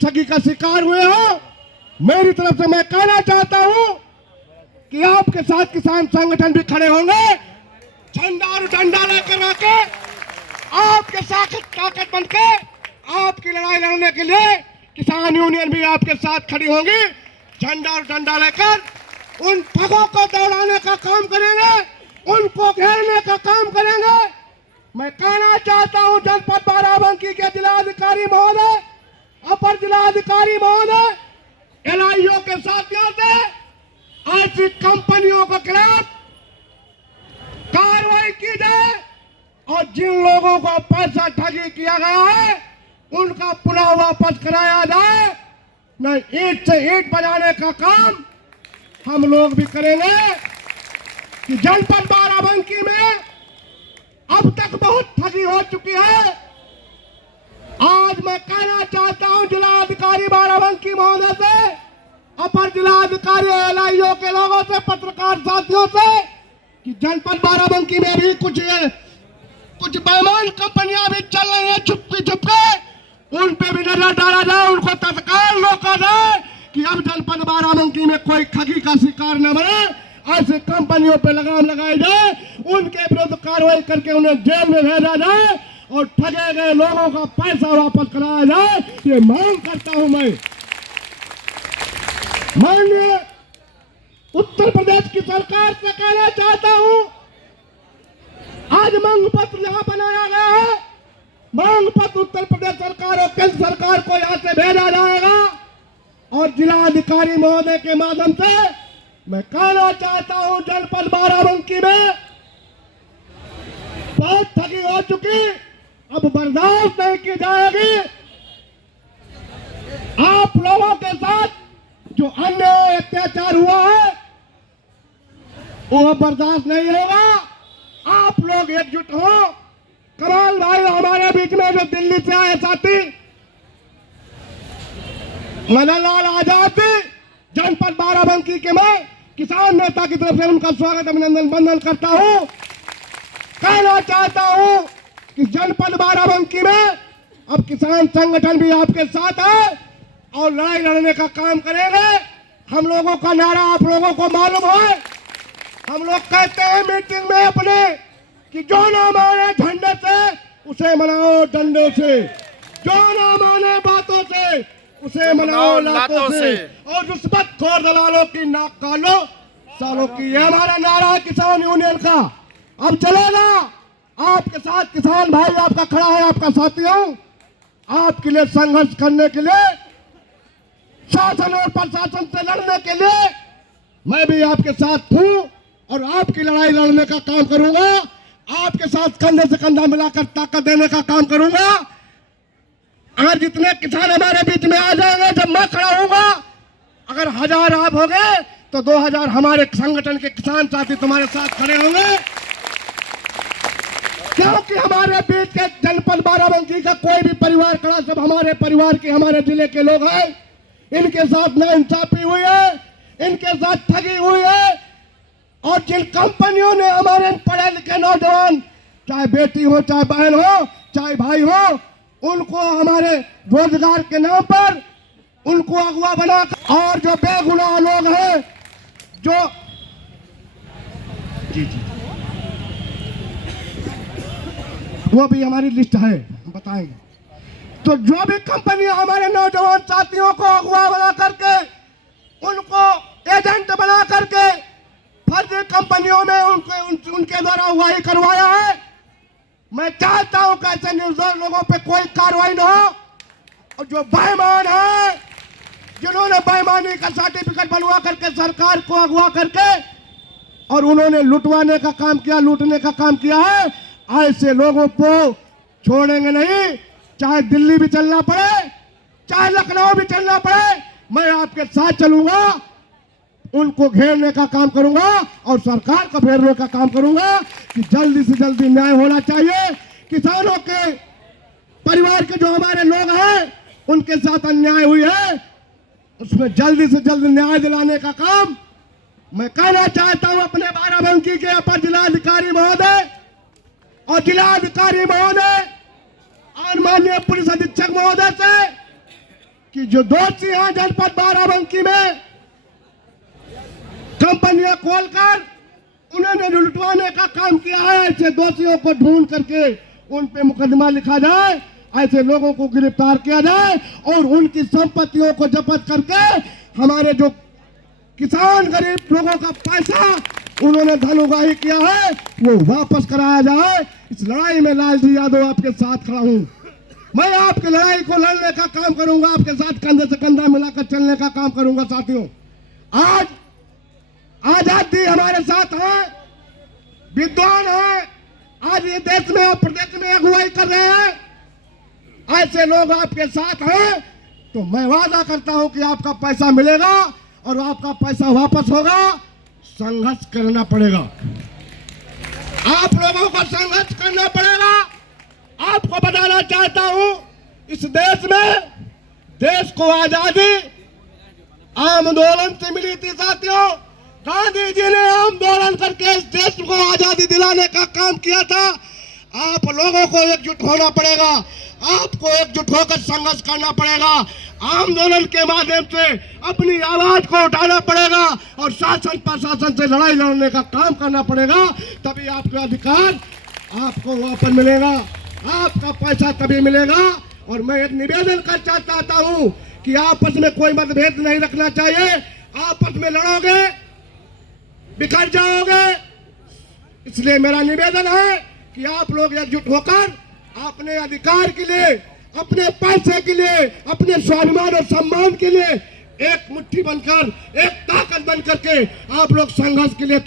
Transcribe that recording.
ठगी का शिकार हुए हो, मेरी तरफ से मैं कहना चाहता हूं कि आपके साथ किसान संगठन भी खड़े होंगे, झंडा और डंडा लेकर आके आपके साथ ताकत बनके आपकी लड़ाई लड़ने के लिए किसान यूनियन भी आपके साथ खड़ी होंगी। झंडा और डंडा लेकर उन ठगों को दौड़ाने का काम करेंगे, उनको घेरने का काम करेंगे। मैं कहना चाहता हूं जनपद बाराबंकी के जिलाधिकारी महोदय, अपर जिलाधिकारी महोदय, एलआईओ के साथियों से ऐसी कंपनियों के खिलाफ कार्रवाई की जाए और जिन लोगों को पैसा ठगी किया गया है उनका पुनः वापस कराया जाए। नहीं, ईंट से ईंट बजाने का काम हम लोग भी करेंगे कि जनपद बाराबंकी में अब तक बहुत ठगी हो चुकी है। आज मैं कहना चाहता हूं जिलाधिकारी बाराबंकी महोदय से, अपर जिलाधिकारी एलआईओ के लोगों से, पत्रकार साथियों से कि जनपद बाराबंकी में भी कुछ बेईमान कंपनियां भी चल रही हैं छुपके, उन पे भी नजर डाला जाए, उनको तत्काल रोका जाए कि अब जनपद बाराबंकी में कोई ठगी का शिकार न बने। ऐसे कंपनियों पे लगाम लगाई जाए, उनके विरुद्ध कार्रवाई करके उन्हें जेल में भेजा जाए और ठगे गए लोगों का पैसा वापस कराया जाए। ये मांग करता हूं मैं। माननीय उत्तर प्रदेश की सरकार से कहना चाहता हूं, आज मांग पत्र यहां बनाया गया है, मांग पत्र उत्तर प्रदेश सरकार और केंद्र सरकार को यहां से भेजा जाएगा और जिलाधिकारी महोदय के माध्यम से मैं कहना चाहता हूं जनपद बाराबंकी में बहुत ठगी हो चुकी, अब बर्दाश्त नहीं की जाएगी। आप लोगों के साथ जो अन्याय अत्याचार हुआ है वो बर्दाश्त नहीं होगा। आप लोग एकजुट हो। कमाल भाई हमारे बीच में जो दिल्ली से आए साथी मदन लाल आजाद, जनपद बाराबंकी के मैं किसान नेता की तरफ से उनका स्वागत अभिनंदन वंदन करता हूं। कहना चाहता हूं कि जनपद बाराबंकी में अब किसान संगठन भी आपके साथ है और लड़ाई लड़ने का काम करेंगे। हम लोगों का नारा आप लोगों को मालूम है। हम लोग कहते हैं मीटिंग में अपने कि जो ना माने झंडे से उसे मनाओ डंडे से, जो ना माने बातों से उसे मनाओ लातों से, और रिश्वत खोर दलालों की नाक कालो सालों की। ये हमारा नारा है किसान यूनियन का। अब चलेगा आपके साथ किसान भाई आपका खड़ा है, आपका साथी हूं। आपके लिए संघर्ष करने के लिए, शासन और प्रशासन से लड़ने के लिए मैं भी आपके साथ हूं और आपकी लड़ाई लड़ने का काम करूंगा। आपके साथ कंधे से कंधा मिलाकर ताकत देने का काम करूंगा। अगर जितने किसान हमारे बीच में आ जाएंगे जब मैं खड़ा होऊंगा, अगर 1000 आप हो गए तो 2000 हमारे संगठन के किसान साथी तुम्हारे साथ खड़े होंगे, क्योंकि हमारे बीच के जनपद बाराबंकी का कोई भी परिवार खड़ा, सब हमारे परिवार के, हमारे जिले के लोग हैं। इनके साथ नाइंसाफी हुई है, इनके साथ ठगी हुई है और जिन कंपनियों ने हमारे पढ़े लिखे नौजवान, चाहे बेटी हो, चाहे बहन हो, चाहे भाई हो, उनको हमारे रोजगार के नाम पर उनको अगवा बना, और जो बेगुनाह लोग हैं, जो जी वो भी हमारी लिस्ट है, बताएंगे। तो जो भी कंपनियां हमारे नौजवान साथियों को अगवा बना करके, उनको एजेंट बना करके फर्जी कंपनियों में उनके द्वारा अगुवाई करवाया है, मैं चाहता हूं कि ऐसे निर्दोष लोगों पे कोई कार्रवाई न हो। और जो बेईमान है, जिन्होंने बेईमानी का सर्टिफिकेट बनवा करके सरकार को अगवा करके और उन्होंने लुटवाने का काम किया, लूटने का काम किया है, ऐसे लोगों को छोड़ेंगे नहीं। चाहे दिल्ली भी चलना पड़े, चाहे लखनऊ भी चलना पड़े, मैं आपके साथ चलूंगा। उनको घेरने का काम करूंगा और सरकार को घेरने का काम करूंगा कि जल्दी से जल्दी न्याय होना चाहिए। किसानों के परिवार के जो हमारे लोग हैं उनके साथ अन्याय हुई है, उसमें जल्दी से जल्दी न्याय दिलाने का काम मैं कहना चाहता हूं अपने बाराबंकी के अपर जिलाधिकारी महोदय और जिलाधिकारी महोदय और माननीय पुलिस अधीक्षक महोदय से कि जो दोषी हैं जनपद बाराबंकी में कंपनियां खोलकर उन्होंने लुटवाने का काम किया है, ऐसे दोषियों को ढूंढ करके उन पे मुकदमा लिखा जाए, ऐसे लोगों को गिरफ्तार किया जाए और उनकी संपत्तियों को जब्त करके हमारे जो किसान गरीब लोगों का पैसा उन्होंने धन उगाही किया है वो वापस कराया जाए। इस लड़ाई में लालजी यादव आपके साथ खड़ा हूं। मैं आपकी लड़ाई को लड़ने का काम करूंगा, आपके साथ कंधे से कंधा मिलाकर चलने का काम करूंगा। साथियों, आज आजादी हमारे साथ है, विद्वान है, आज ये देश में और प्रदेश में अगुवाई कर रहे हैं, ऐसे लोग आपके साथ हैं तो मैं वादा करता हूं कि आपका पैसा मिलेगा और आपका पैसा वापस होगा। संघर्ष करना पड़ेगा, आप लोगों को संघर्ष करना पड़ेगा। आपको बताना चाहता हूं, इस देश में देश को आजादी आंदोलन से मिली थी। साथियों, गांधी जी ने आंदोलन करके इस देश को आजादी दिलाने का काम किया था। आप लोगों को एकजुट होना पड़ेगा, आपको एकजुट होकर संघर्ष करना पड़ेगा, आंदोलन के माध्यम से अपनी आवाज को उठाना पड़ेगा और शासन प्रशासन से लड़ाई लड़ने का काम करना पड़ेगा। तभी आपका अधिकार आपको वापस मिलेगा, आपका पैसा तभी मिलेगा। और मैं एक निवेदन करना चाहता हूं कि आपस में कोई मतभेद नहीं रखना चाहिए। आपस में लड़ोगे बिखर जाओगे, इसलिए मेरा निवेदन है कि आप लोग एकजुट होकर अपने अधिकार के लिए, अपने पैसे के लिए, अपने स्वाभिमान और सम्मान के लिए एक मुट्ठी बनकर, एक ताकत बन करके आप लोग संघर्ष के लिए